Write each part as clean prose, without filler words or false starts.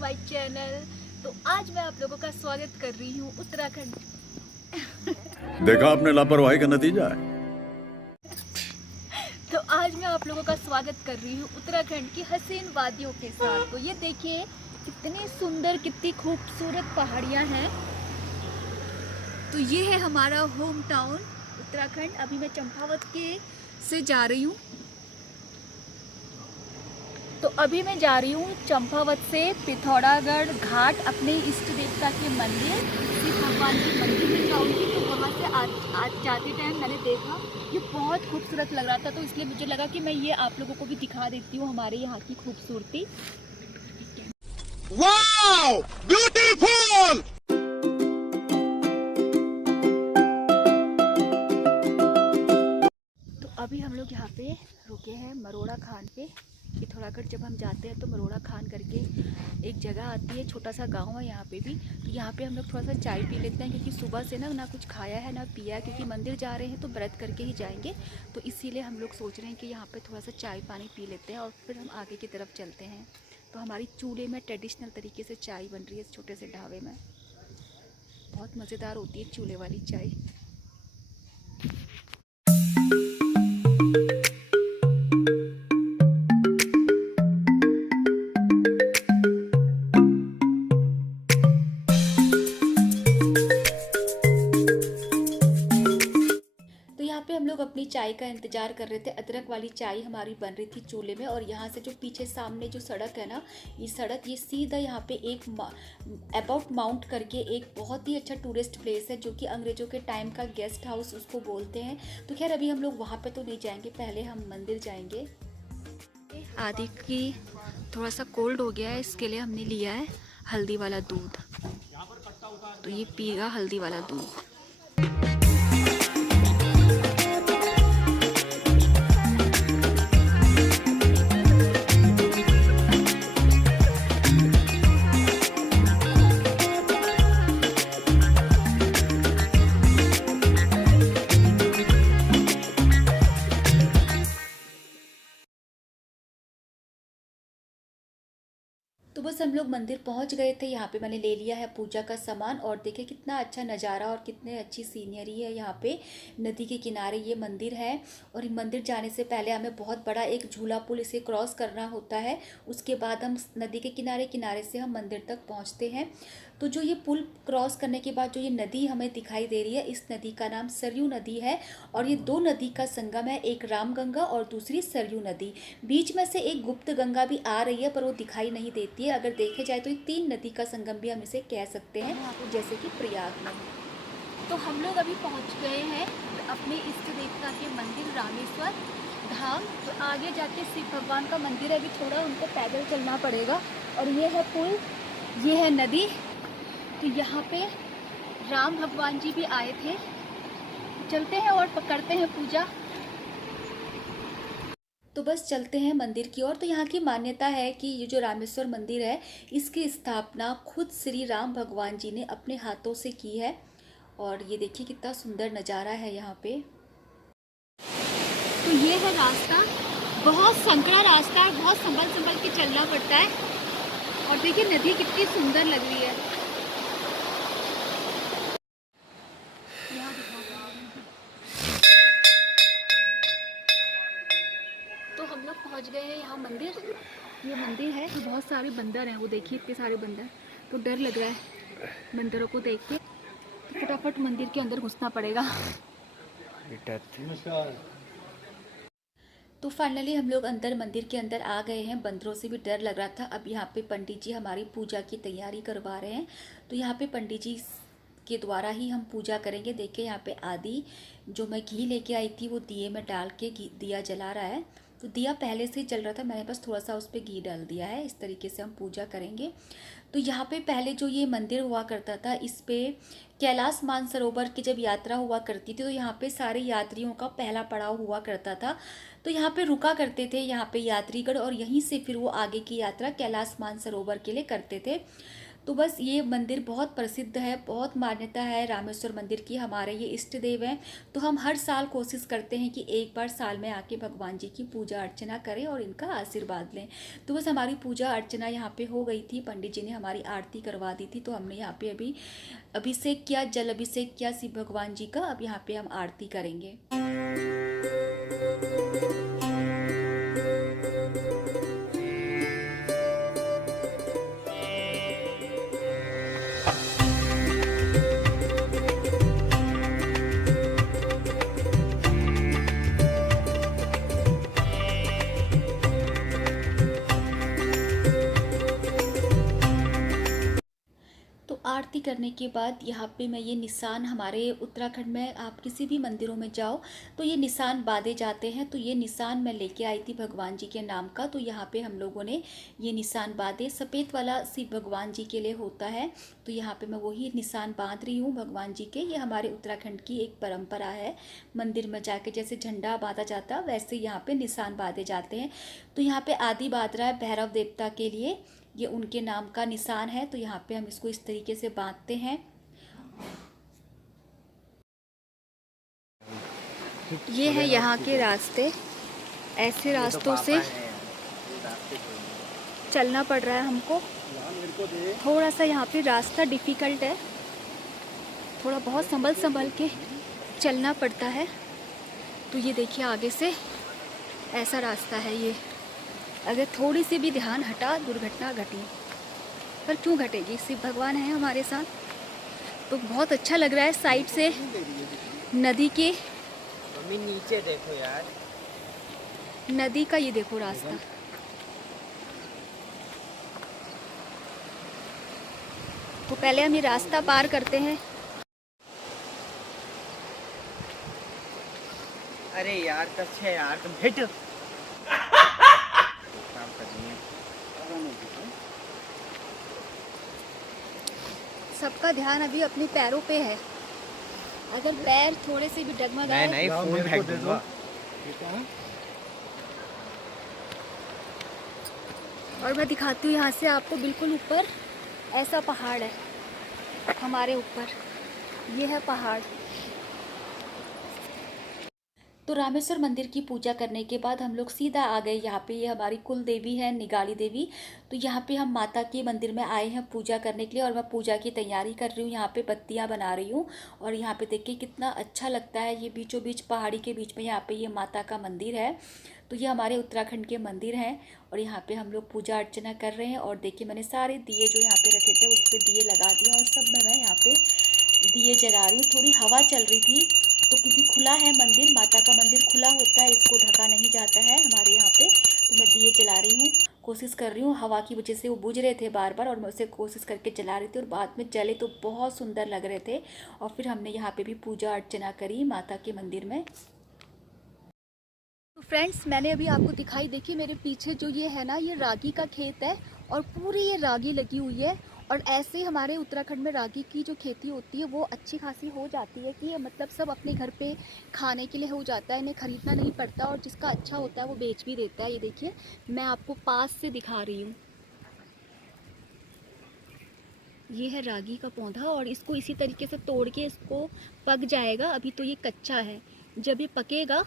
My channel. तो आज मैं आप लोगों का स्वागत कर रही हूँ उत्तराखंड। देखा आपने लापरवाही का नतीजा है। तो आज मैं आप लोगों का स्वागत कर रही हूँ उत्तराखंड की हसीन वादियों के साथ। तो ये देखिए कितनी सुंदर कितनी खूबसूरत पहाड़ियाँ हैं। तो ये है हमारा होम टाउन उत्तराखंड। अभी मैं चंपावत से जा रही हूँ। तो अभी मैं जा रही हूँ चंपावत से पिथौरागढ़ घाट अपने इष्ट देवता के मंदिर श्री भगवान के मंदिर में जाऊँगी। तो वहाँ से आज जाते टाइम मैंने देखा ये बहुत खूबसूरत लग रहा था, तो इसलिए मुझे लगा कि मैं ये आप लोगों को भी दिखा देती हूँ हमारे यहाँ की खूबसूरती। Wow beautiful. तो अभी हम लोग यहाँ पे रुके हैं मरोड़ा खान पे। पिथौरागढ़ जब हम जाते हैं तो मरोड़ा खान करके एक जगह आती है, छोटा सा गांव है यहाँ पे भी। तो यहाँ पे हम लोग थोड़ा सा चाय पी लेते हैं, क्योंकि सुबह से ना कुछ खाया है ना पिया है, क्योंकि मंदिर जा रहे हैं तो व्रत करके ही जाएंगे। तो इसीलिए हम लोग सोच रहे हैं कि यहाँ पे थोड़ा सा चाय पानी पी लेते हैं और फिर हम आगे की तरफ चलते हैं। तो हमारी चूल्हे में ट्रेडिशनल तरीके से चाय बन रही है इस छोटे से ढाबे में। बहुत मज़ेदार होती है चूल्हे वाली चाय। हम लोग अपनी चाय का इंतज़ार कर रहे थे। अदरक वाली चाय हमारी बन रही थी चूल्हे में। और यहाँ से जो पीछे सामने जो सड़क है ना, ये सड़क ये सीधा यहाँ पे एक अबाउट माउंट करके एक बहुत ही अच्छा टूरिस्ट प्लेस है, जो कि अंग्रेज़ों के टाइम का गेस्ट हाउस उसको बोलते हैं। तो खैर अभी हम लोग वहाँ पे तो नहीं जाएंगे, पहले हम मंदिर जाएंगे। आदि की थोड़ा सा कोल्ड हो गया है, इसके लिए हमने लिया है हल्दी वाला दूध। तो ये पिएगा हल्दी वाला दूध। तो बस हम लोग मंदिर पहुंच गए थे। यहाँ पे मैंने ले लिया है पूजा का सामान। और देखिए कितना अच्छा नज़ारा और कितने अच्छी सीनरी है यहाँ पे। नदी के किनारे ये मंदिर है। और मंदिर जाने से पहले हमें बहुत बड़ा एक झूला पुल इसे क्रॉस करना होता है। उसके बाद हम नदी के किनारे किनारे से हम मंदिर तक पहुँचते हैं। तो जो ये पुल क्रॉस करने के बाद जो ये नदी हमें दिखाई दे रही है, इस नदी का नाम सरयू नदी है। और ये दो नदी का संगम है, एक रामगंगा और दूसरी सरयू नदी। बीच में से एक गुप्त गंगा भी आ रही है, पर वो दिखाई नहीं देती है। अगर देखे जाए तो ये तीन नदी का संगम भी हम इसे कह सकते हैं, जैसे कि प्रयाग में। तो हम लोग अभी पहुंच गए हैं अपने इष्ट देवता के मंदिर रामेश्वर धाम। तो आगे जाके शिव भगवान का मंदिर है, अभी थोड़ा उनको पैदल चलना पड़ेगा। और ये है पुल, ये है नदी। तो यहाँ पे राम भगवान जी भी आए थे। चलते हैं और करते हैं पूजा। तो बस चलते हैं मंदिर की ओर। तो यहाँ की मान्यता है कि ये जो रामेश्वर मंदिर है, इसकी स्थापना खुद श्री राम भगवान जी ने अपने हाथों से की है। और ये देखिए कितना सुंदर नज़ारा है यहाँ पे। तो ये है रास्ता, बहुत संकरा रास्ता है, बहुत संभल के चलना पड़ता है। और देखिए नदी कितनी सुंदर लग रही है। तो हम लोग पहुंच गए हैं यहाँ मंदिर। ये मंदिर है, तो बहुत सारे बंदर हैं, वो देखिए इतने सारे बंदर। तो डर लग रहा है बंदरों को देख के। तो फटाफट मंदिर के अंदर घुसना पड़ेगा। तो फाइनली हम लोग मंदिर के अंदर आ गए हैं। बंदरों से भी डर लग रहा था। अब यहाँ पे पंडित जी हमारी पूजा की तैयारी करवा रहे हैं। तो यहाँ पे पंडित जी के द्वारा ही हम पूजा करेंगे। देखिए यहाँ पे आदि जो मैं घी लेके आई थी वो दिए में डाल के दिया जला रहा है। तो दिया पहले से ही जल रहा था, मैंने बस थोड़ा सा उस पर घी डाल दिया है। इस तरीके से हम पूजा करेंगे। तो यहाँ पे पहले जो ये मंदिर हुआ करता था, इस पे कैलाश मानसरोवर की जब यात्रा हुआ करती थी, तो यहाँ पे सारे यात्रियों का पहला पड़ाव हुआ करता था। तो यहाँ पे रुका करते थे यहाँ पे यात्रीगण, और यहीं से फिर वो आगे की यात्रा कैलाश मानसरोवर के लिए करते थे। तो बस ये मंदिर बहुत प्रसिद्ध है, बहुत मान्यता है रामेश्वर मंदिर की, हमारे ये इष्ट देव हैं। तो हम हर साल कोशिश करते हैं कि एक बार साल में आके भगवान जी की पूजा अर्चना करें और इनका आशीर्वाद लें। तो बस हमारी पूजा अर्चना यहाँ पे हो गई थी, पंडित जी ने हमारी आरती करवा दी थी। तो हमने यहाँ पे अभी अभिषेक किया, जल अभिषेक किया शिव भगवान जी का। अब यहाँ पे हम आरती करेंगे। तो आरती करने के बाद यहाँ पे मैं ये निशान, हमारे उत्तराखंड में आप किसी भी मंदिरों में जाओ तो ये निशान बांधे जाते हैं। तो ये निशान मैं लेके आई थी भगवान जी के नाम का। तो यहाँ पे हम लोगों ने ये निशान बांधे, सफ़ेद वाला शिव भगवान जी के लिए होता है। तो यहाँ पे मैं वही निशान बांध रही हूँ भगवान जी के। ये हमारे उत्तराखंड की एक परंपरा है, मंदिर में जाके जैसे झंडा बांधा जाता वैसे यहाँ पे निशान बांधे जाते हैं। तो यहाँ पे आदि बांध रहा है भैरव देवता के लिए, ये उनके नाम का निशान है। तो यहाँ पे हम इसको इस तरीके से बांधते हैं। ये है यहाँ के रास्ते, ऐसे रास्तों से चलना पड़ रहा है हमको। थोड़ा सा यहाँ पे रास्ता डिफ़िकल्ट है, थोड़ा बहुत संभल के चलना पड़ता है। तो ये देखिए आगे से ऐसा रास्ता है ये, अगर थोड़ी सी भी ध्यान हटा दुर्घटना घटी। पर क्यों घटेगी, शिव भगवान है हमारे साथ। तो बहुत अच्छा लग रहा है साइड से नदी के, मम्मी नीचे देखो यार, नदी का ये देखो रास्ता। तो पहले हम ये रास्ता पार करते हैं। अरे यार कच्छ है यार, तुम हिट काम कर रही है। सबका ध्यान अभी अपने पैरों पे है, अगर पैर थोड़े से भी डगमगाए। नहीं फोन फेंक दूंगा। और मैं दिखाती हूँ यहाँ से आपको, बिल्कुल ऊपर ऐसा पहाड़ है हमारे ऊपर, ये है पहाड़। तो रामेश्वर मंदिर की पूजा करने के बाद हम लोग सीधा आ गए यहाँ पे। ये हमारी कुल देवी है निगाली देवी। तो यहाँ पे हम माता के मंदिर में आए हैं पूजा करने के लिए, और मैं पूजा की तैयारी कर रही हूँ। यहाँ पे बत्तियाँ बना रही हूँ, और यहाँ पे देखिए कितना अच्छा लगता है। ये बीचों बीच पहाड़ी के बीच में यहाँ पे ये माता का मंदिर है। तो ये हमारे उत्तराखंड के मंदिर हैं, और यहाँ पे हम लोग पूजा अर्चना कर रहे हैं। और देखिए मैंने सारे दिए जो यहाँ पे रखे थे उस पर दिए लगा दिए, और सब में मैं यहाँ पे दिए जला रही हूँ। थोड़ी हवा चल रही थी, तो क्योंकि खुला है मंदिर, माता का मंदिर खुला होता है, इसको ढका नहीं जाता है हमारे यहाँ पे। तो मैं दिए जला रही हूँ, कोशिश कर रही हूँ। हवा की वजह से वो बुझ रहे थे बार बार, और मैं उसे कोशिश करके जला रही थी, और बाद में जले तो बहुत सुंदर लग रहे थे। और फिर हमने यहाँ पे भी पूजा अर्चना करी माता के मंदिर में। तो फ्रेंड्स, मैंने अभी आपको दिखाई, देखिए मेरे पीछे जो ये है ना, ये रागी का खेत है, और पूरी ये रागी लगी हुई है। और ऐसे हमारे उत्तराखंड में रागी की जो खेती होती है वो अच्छी खासी हो जाती है, कि मतलब सब अपने घर पे खाने के लिए हो जाता है, इन्हें खरीदना नहीं पड़ता, और जिसका अच्छा होता है वो बेच भी देता है। ये देखिए मैं आपको पास से दिखा रही हूँ, ये है रागी का पौधा, और इसको इसी तरीके से तोड़ के इसको पक जाएगा। अभी तो ये कच्चा है, जब ये पकेगा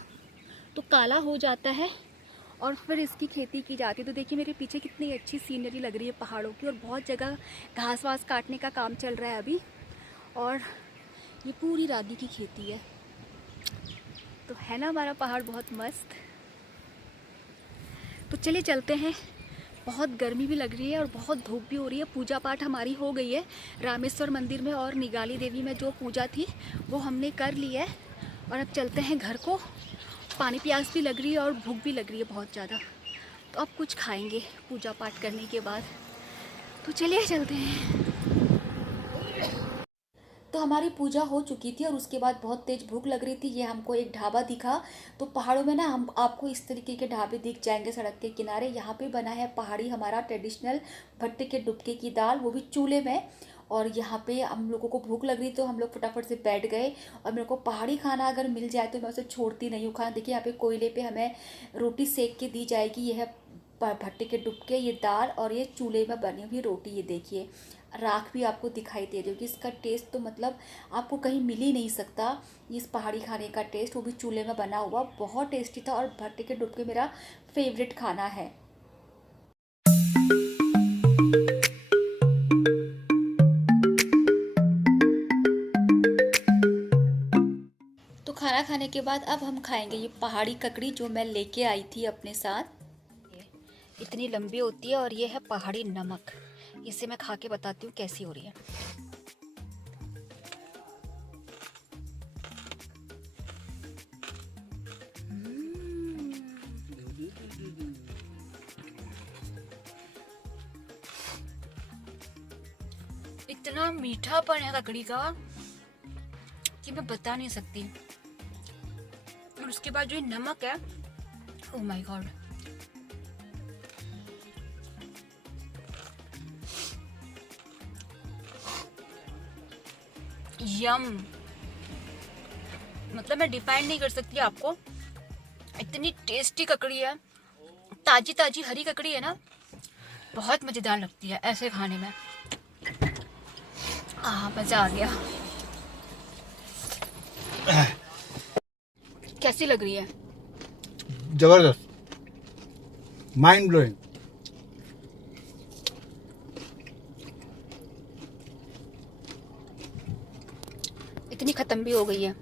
तो काला हो जाता है, और फिर इसकी खेती की जाती है। तो देखिए मेरे पीछे कितनी अच्छी सीनरी लग रही है पहाड़ों की, और बहुत जगह घास वास काटने का काम चल रहा है अभी, और ये पूरी रागी की खेती है। तो है ना हमारा पहाड़ बहुत मस्त। तो चलिए चलते हैं, बहुत गर्मी भी लग रही है और बहुत धूप भी हो रही है। पूजा पाठ हमारी हो गई है रामेश्वर मंदिर में, और निगाली देवी में जो पूजा थी वो हमने कर ली है, और अब चलते हैं घर को। पानी प्यास भी लग रही है और भूख भी लग रही है बहुत ज़्यादा, तो अब कुछ खाएंगे पूजा पाठ करने के बाद। तो चलिए चलते हैं। तो हमारी पूजा हो चुकी थी, और उसके बाद बहुत तेज़ भूख लग रही थी। ये हमको एक ढाबा दिखा। तो पहाड़ों में ना हम आपको इस तरीके के ढाबे दिख जाएंगे सड़क के किनारे। यहाँ पे बना है पहाड़ी हमारा ट्रेडिशनल भट्टे के डुबके की दाल, वो भी चूल्हे में। और यहाँ पे हम लोगों को भूख लग रही, तो हम लोग फटाफट से बैठ गए। और मेरे को पहाड़ी खाना अगर मिल जाए तो मैं उसे छोड़ती नहीं हूँ खाना। देखिए यहाँ पे कोयले पे हमें रोटी सेक के दी जाएगी। यह है भट्टे के डुबके, ये दाल और ये चूल्हे में बनी हुई रोटी। ये देखिए राख भी आपको दिखाई दे रही होगी। इसका टेस्ट तो मतलब आपको कहीं मिल ही नहीं सकता, इस पहाड़ी खाने का टेस्ट, वो भी चूल्हे में बना हुआ, बहुत टेस्टी था। और भट्टे के डुबके मेरा फेवरेट खाना है। तो खाना खाने के बाद अब हम खाएंगे ये पहाड़ी ककड़ी जो मैं लेके आई थी अपने साथ। ये इतनी लंबी होती है और ये है पहाड़ी नमक। इसे मैं खा के बताती हूँ कैसी हो रही है। इतना मीठापन है ककड़ी का कि मैं बता नहीं सकती। और उसके बाद जो ये नमक है, ओह माय गॉड, यम। मतलब मैं डिफाइन नहीं कर सकती आपको, इतनी टेस्टी ककड़ी है। ताजी ताजी हरी ककड़ी है ना, बहुत मजेदार लगती है ऐसे खाने में। मजा आ गया। कैसी लग रही है? जबरदस्त, माइंड ब्लोइंग। इतनी खत्म भी हो गई है।